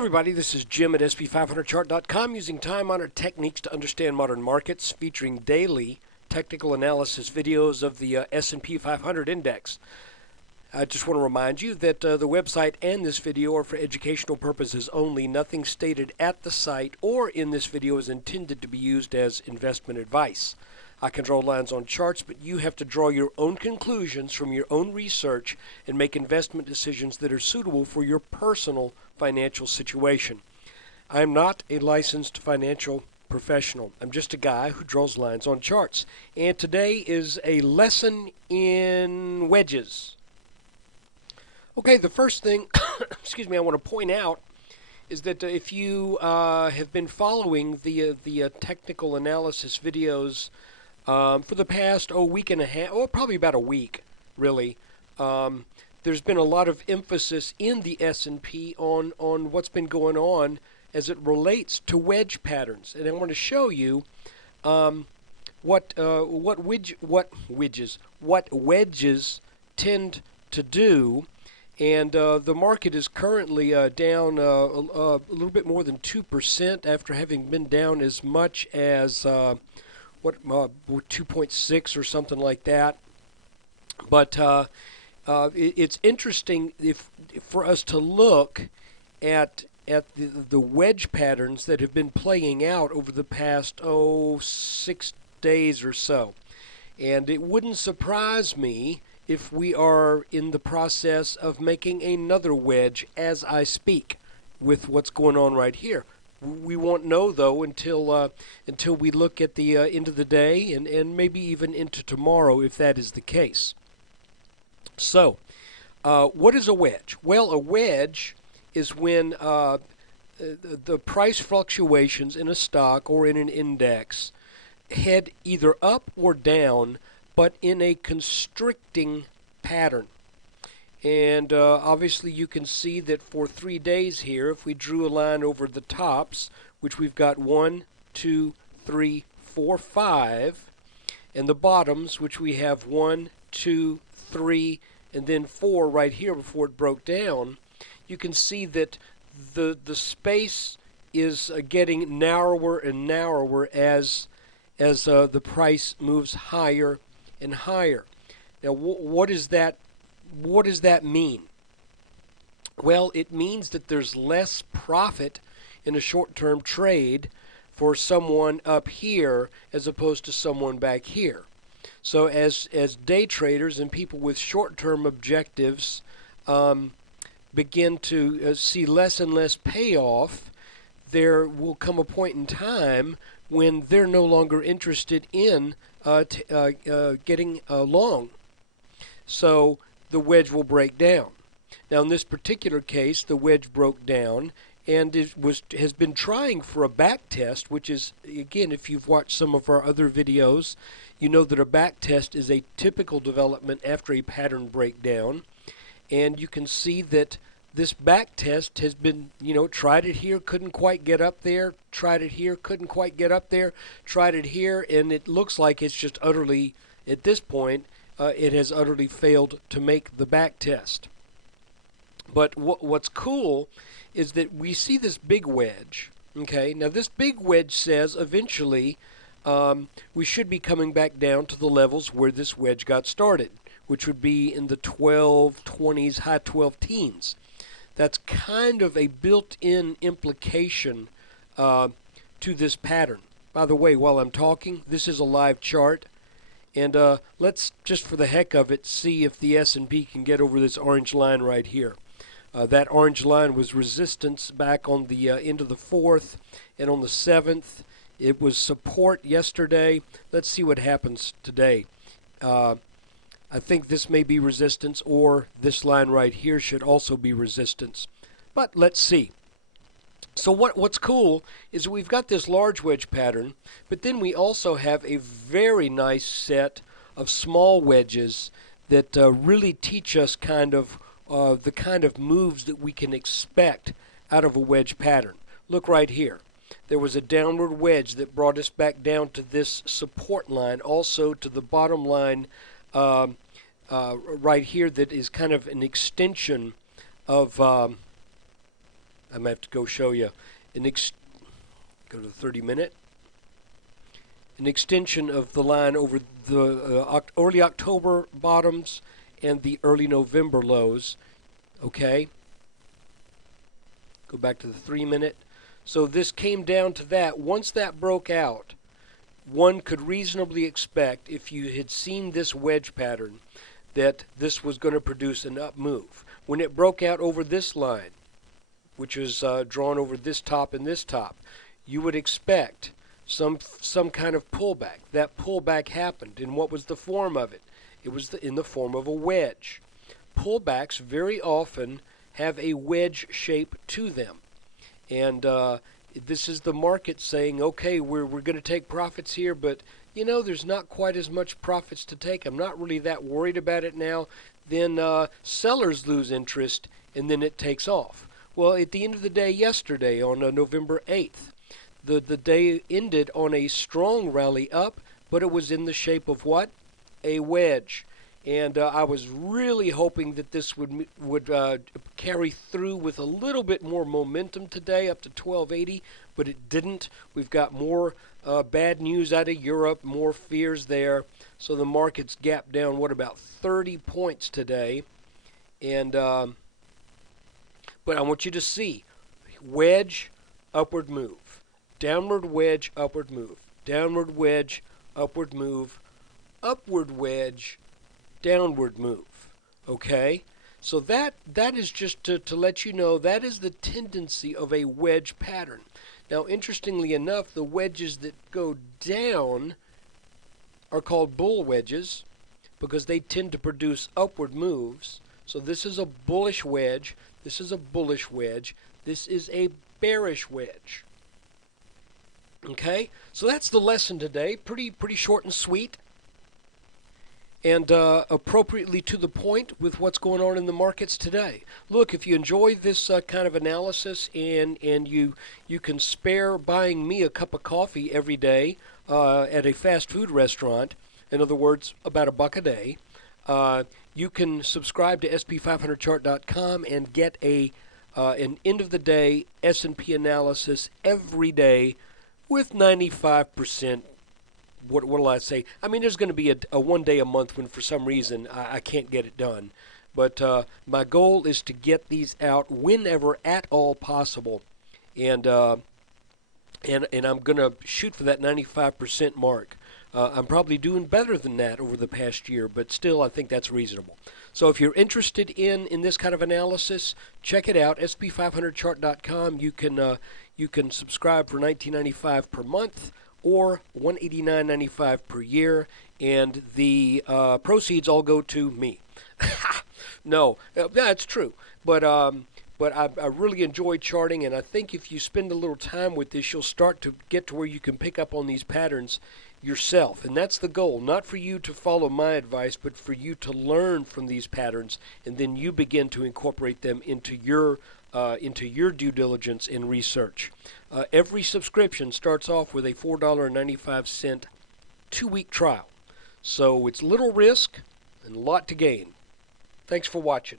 everybody, this is Jim at SP500chart.com, using time-honored techniques to understand modern markets, featuring daily technical analysis videos of the S&P 500 index. I just want to remind you that the website and this video are for educational purposes only. Nothing stated at the site or in this video is intended to be used as investment advice. I can draw lines on charts, but you have to draw your own conclusions from your own research and make investment decisions that are suitable for your personal financial situation. I am not a licensed financial professional. I'm just a guy who draws lines on charts. And today is a lesson in wedges. Okay, the first thing, excuse me, I want to point out is that if you have been following the technical analysis videos for the past week and a half, or probably about a week, really, there's been a lot of emphasis in the S&P on what's been going on as it relates to wedge patterns, and I want to show you what wedges tend to do. And the market is currently down a little bit more than 2% after having been down as much as 2.6 or something like that. But it's interesting for us to look at the wedge patterns that have been playing out over the past 6 days or so. And it wouldn't surprise me if we are in the process of making another wedge as I speak with what's going on right here. We won't know, though, until we look at the end of the day and maybe even into tomorrow, if that is the case. So, what is a wedge? Well, a wedge is when the price fluctuations in a stock or in an index head either up or down, but in a constricting pattern. And obviously you can see that for 3 days here, if we drew a line over the tops, which we've got 1, 2, 3, 4, 5, and the bottoms, which we have 1, 2, 3, and then 4 right here before it broke down, you can see that the space is getting narrower and narrower as the price moves higher and higher. Now, what does that mean? Well, it means that there's less profit in a short-term trade for someone up here as opposed to someone back here. So as day traders and people with short-term objectives begin to see less and less payoff, there will come a point in time when they're no longer interested in getting long. So the wedge will break down. Now in this particular case, the wedge broke down and has been trying for a back test, which is, again, if you've watched some of our other videos, you know that a back test is a typical development after a pattern breakdown. And you can see that this back test has been, tried it here, couldn't quite get up there, tried it here, couldn't quite get up there, tried it here, and it looks like it's just utterly, at this point, it has utterly failed to make the back test. But what's cool is that we see this big wedge. Okay, now this big wedge says eventually we should be coming back down to the levels where this wedge got started, which would be in the 1220s, high 12 teens. That's kind of a built-in implication to this pattern. By the way, while I'm talking, this is a live chart. And let's, just for the heck of it, see if the S&P can get over this orange line right here. That orange line was resistance back on the end of the 4th, and on the 7th it was support yesterday. Let's see what happens today. I think this may be resistance, or this line right here should also be resistance. But let's see. So what's cool is we've got this large wedge pattern, but then we also have a very nice set of small wedges that really teach us the kind of moves that we can expect out of a wedge pattern. Look right here. There was a downward wedge that brought us back down to this support line, also to the bottom line right here that is kind of an extension of I'm going to have to go show you go to the 30-minute. An extension of the line over the early October bottoms and the early November lows. Okay. Go back to the 3-minute. So this came down to that. Once that broke out, one could reasonably expect, if you had seen this wedge pattern, that this was going to produce an up move. When it broke out over this line, which is drawn over this top and this top, you would expect some kind of pullback. That pullback happened. And what was the form of it? It was in the form of a wedge. Pullbacks very often have a wedge shape to them. And this is the market saying, okay, we're going to take profits here, but you know, there's not quite as much profits to take. I'm not really that worried about it now. Then sellers lose interest, and then it takes off. Well, at the end of the day yesterday, on November 8th, the day ended on a strong rally up, but it was in the shape of what? A wedge. And I was really hoping that this would carry through with a little bit more momentum today, up to 1280, but it didn't. We've got more bad news out of Europe, more fears there. So the market's gapped down, what, about 30 points today. And but I want you to see wedge, upward move, downward wedge, upward move, downward wedge, upward move, upward wedge, downward move. Okay? So that is just to let you know that is the tendency of a wedge pattern. Now, interestingly enough, the wedges that go down are called bull wedges because they tend to produce upward moves. So this is a bullish wedge. This is a bullish wedge. This is a bearish wedge. Okay? So that's the lesson today. Pretty short and sweet. And appropriately to the point with what's going on in the markets today. Look, if you enjoy this kind of analysis and you can spare buying me a cup of coffee every day at a fast food restaurant, in other words, about $1 a day, you can subscribe to sp500chart.com and get an end-of-the-day S&P analysis every day with 95%. What will I say? I mean, there's going to be a one day a month when for some reason I can't get it done. But my goal is to get these out whenever at all possible. And I'm going to shoot for that 95% mark. I'm probably doing better than that over the past year, but still I think that's reasonable. So if you're interested in this kind of analysis, check it out, sp500chart.com. You can subscribe for $19.95 per month, or $189.95 per year, and the proceeds all go to me. No, that's true. But I really enjoy charting, and I think if you spend a little time with this, you'll start to get to where you can pick up on these patterns yourself. And that's the goal, not for you to follow my advice, but for you to learn from these patterns, and then you begin to incorporate them into your due diligence and research. Every subscription starts off with a $4.95 2-week trial. So it's little risk and a lot to gain. Thanks for watching.